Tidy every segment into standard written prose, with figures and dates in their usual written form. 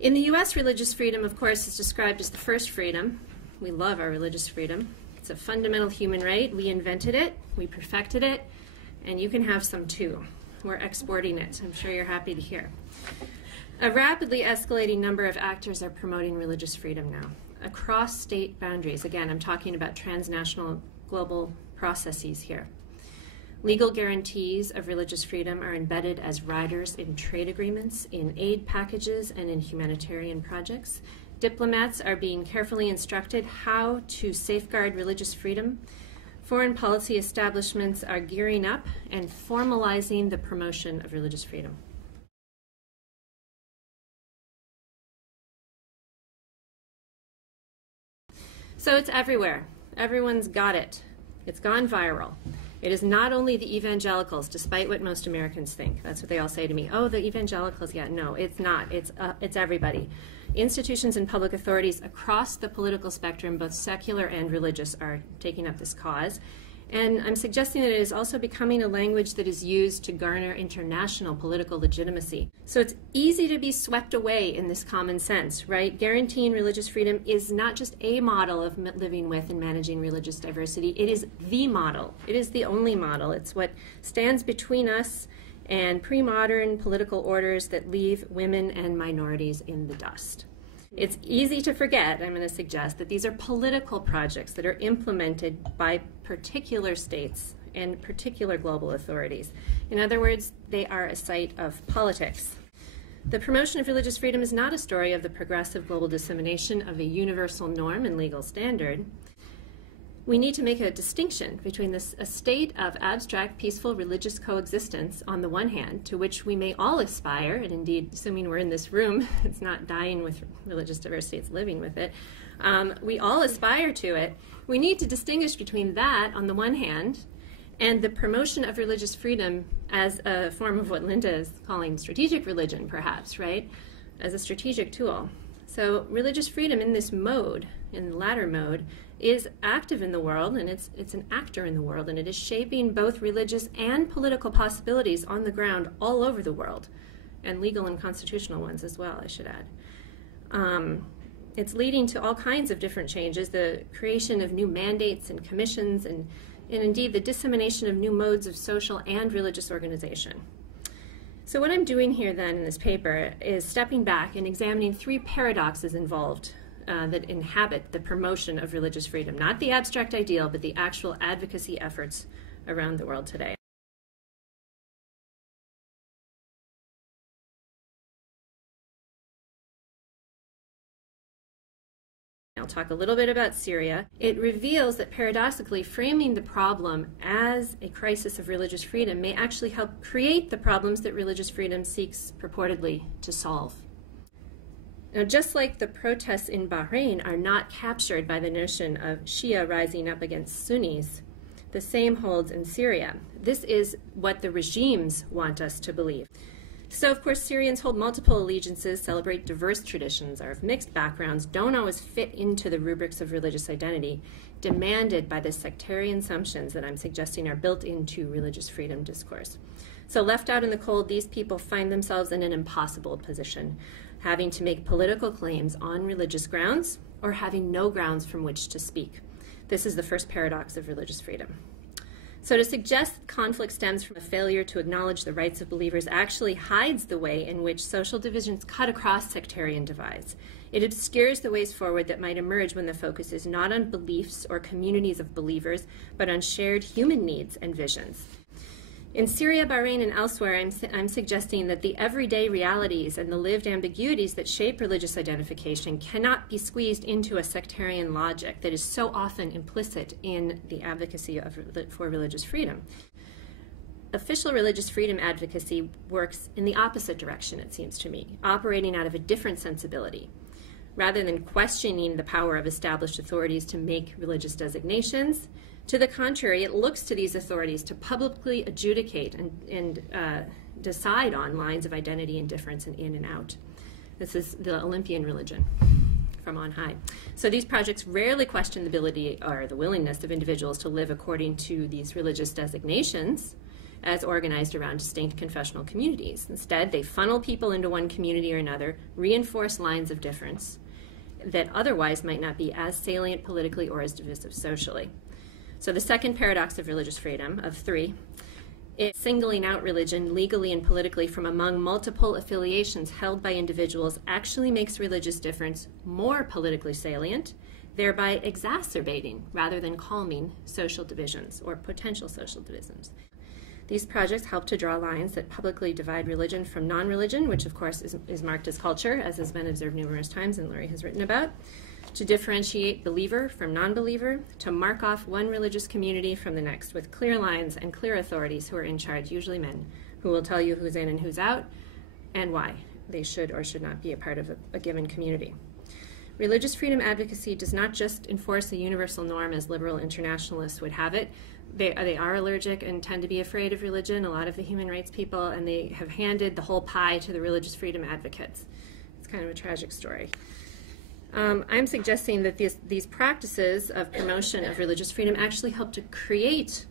In the US, religious freedom, of course, is described as the first freedom. We love our religious freedom. It's a fundamental human right. We invented it, we perfected it, and you can have some too. We're exporting it. I'm sure you're happy to hear. A rapidly escalating number of actors are promoting religious freedom now, across state boundaries. Again, I'm talking about transnational global processes here. Legal guarantees of religious freedom are embedded as riders in trade agreements, in aid packages, and in humanitarian projects. Diplomats are being carefully instructed how to safeguard religious freedom. Foreign policy establishments are gearing up and formalizing the promotion of religious freedom. So it's everywhere. Everyone's got it. It's gone viral. It is not only the evangelicals, despite what most Americans think. That's what they all say to me. Oh, the evangelicals. Yeah, no, it's not. It's everybody. Institutions and public authorities across the political spectrum, both secular and religious, are taking up this cause. And I'm suggesting that it is also becoming a language that is used to garner international political legitimacy. So it's easy to be swept away in this common sense, right? Guaranteeing religious freedom is not just a model of living with and managing religious diversity. It is the model. It is the only model. It's what stands between us and pre-modern political orders that leave women and minorities in the dust. It's easy to forget, I'm going to suggest, that these are political projects that are implemented by particular states and particular global authorities. In other words, they are a site of politics. The promotion of religious freedom is not a story of the progressive global dissemination of a universal norm and legal standard. We need to make a distinction between a state of abstract, peaceful religious coexistence on the one hand, to which we may all aspire, and indeed, assuming we're in this room, it's not dying with religious diversity, it's living with it. We all aspire to it. We need to distinguish between that on the one hand and the promotion of religious freedom as a form of what Linda is calling strategic religion, perhaps, right? As a strategic tool. So religious freedom in this mode, in the latter mode, is active in the world, and it's an actor in the world, and it is shaping both religious and political possibilities on the ground all over the world, and legal and constitutional ones as well, I should add. It's leading to all kinds of different changes, the creation of new mandates and commissions, and indeed the dissemination of new modes of social and religious organization. So what I'm doing here then in this paper is stepping back and examining three paradoxes involved that inhabit the promotion of religious freedom, not the abstract ideal, but the actual advocacy efforts around the world today. I'll talk a little bit about Syria. It reveals that paradoxically, framing the problem as a crisis of religious freedom may actually help create the problems that religious freedom seeks purportedly to solve. Now, just like the protests in Bahrain are not captured by the notion of Shia rising up against Sunnis, the same holds in Syria. This is what the regimes want us to believe. So, of course, Syrians hold multiple allegiances, celebrate diverse traditions, are of mixed backgrounds, don't always fit into the rubrics of religious identity demanded by the sectarian assumptions that I'm suggesting are built into religious freedom discourse. So left out in the cold, these people find themselves in an impossible position, having to make political claims on religious grounds or having no grounds from which to speak. This is the first paradox of religious freedom. So to suggest that conflict stems from a failure to acknowledge the rights of believers actually hides the way in which social divisions cut across sectarian divides. It obscures the ways forward that might emerge when the focus is not on beliefs or communities of believers, but on shared human needs and visions. In Syria, Bahrain, and elsewhere, I'm suggesting that the everyday realities and the lived ambiguities that shape religious identification cannot be squeezed into a sectarian logic that is so often implicit in the advocacy for religious freedom. Official religious freedom advocacy works in the opposite direction, it seems to me, operating out of a different sensibility. Rather than questioning the power of established authorities to make religious designations, to the contrary, it looks to these authorities to publicly adjudicate and decide on lines of identity and difference and in and out. This is the Olympian religion from on high. So these projects rarely question the ability or the willingness of individuals to live according to these religious designations. as organized around distinct confessional communities. Instead, they funnel people into one community or another, reinforce lines of difference that otherwise might not be as salient politically or as divisive socially. So the second paradox of religious freedom, of three, is singling out religion legally and politically from among multiple affiliations held by individuals actually makes religious difference more politically salient, thereby exacerbating rather than calming social divisions or potential social divisions. These projects help to draw lines that publicly divide religion from non-religion, which of course is marked as culture, as has been observed numerous times and Laurie has written about, to differentiate believer from non-believer, to mark off one religious community from the next with clear lines and clear authorities who are in charge, usually men, who will tell you who's in and who's out and why they should or should not be a part of a given community. Religious freedom advocacy does not just enforce a universal norm as liberal internationalists would have it. They are allergic and tend to be afraid of religion, a lot of the human rights people, and they have handed the whole pie to the religious freedom advocates. It's kind of a tragic story. I'm suggesting that these practices of promotion of religious freedom actually help to create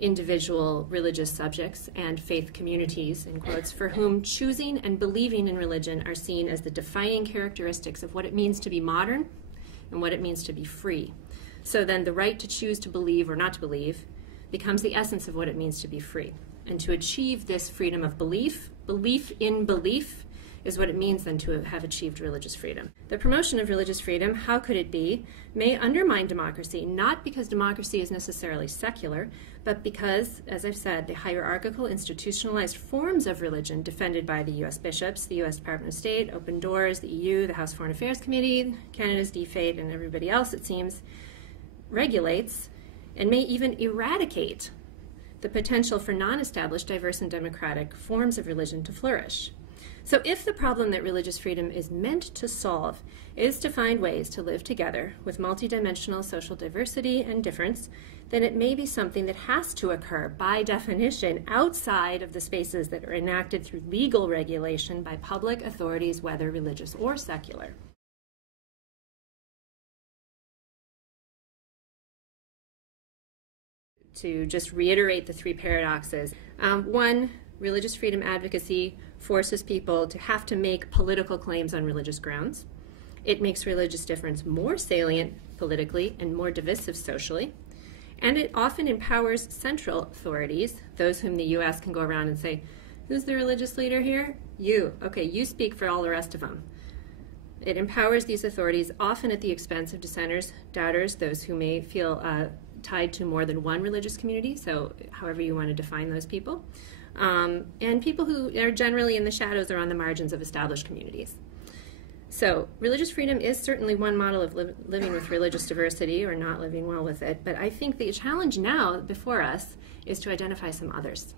individual religious subjects and faith communities, in quotes, for whom choosing and believing in religion are seen as the defining characteristics of what it means to be modern and what it means to be free. So then the right to choose to believe or not to believe becomes the essence of what it means to be free. And to achieve this freedom of belief, belief in belief, is what it means then to have achieved religious freedom. The promotion of religious freedom, how could it be, may undermine democracy, not because democracy is necessarily secular, but because, as I've said, the hierarchical, institutionalized forms of religion defended by the U.S. bishops, the U.S. Department of State, Open Doors, the EU, the House Foreign Affairs Committee, Canada's DFATE, and everybody else, it seems, regulates and may even eradicate the potential for non-established, diverse, and democratic forms of religion to flourish. So if the problem that religious freedom is meant to solve is to find ways to live together with multidimensional social diversity and difference, then it may be something that has to occur by definition outside of the spaces that are enacted through legal regulation by public authorities, whether religious or secular. To just reiterate the three paradoxes. One, religious freedom advocacy forces people to have to make political claims on religious grounds. It makes religious difference more salient politically and more divisive socially. And it often empowers central authorities, those whom the U.S. can go around and say, who's the religious leader here? You. Okay, you speak for all the rest of them. It empowers these authorities, often at the expense of dissenters, doubters, those who may feel tied to more than one religious community, so however you want to define those people. And people who are generally in the shadows or on the margins of established communities. So religious freedom is certainly one model of living with religious diversity or not living well with it, but I think the challenge now before us is to identify some others.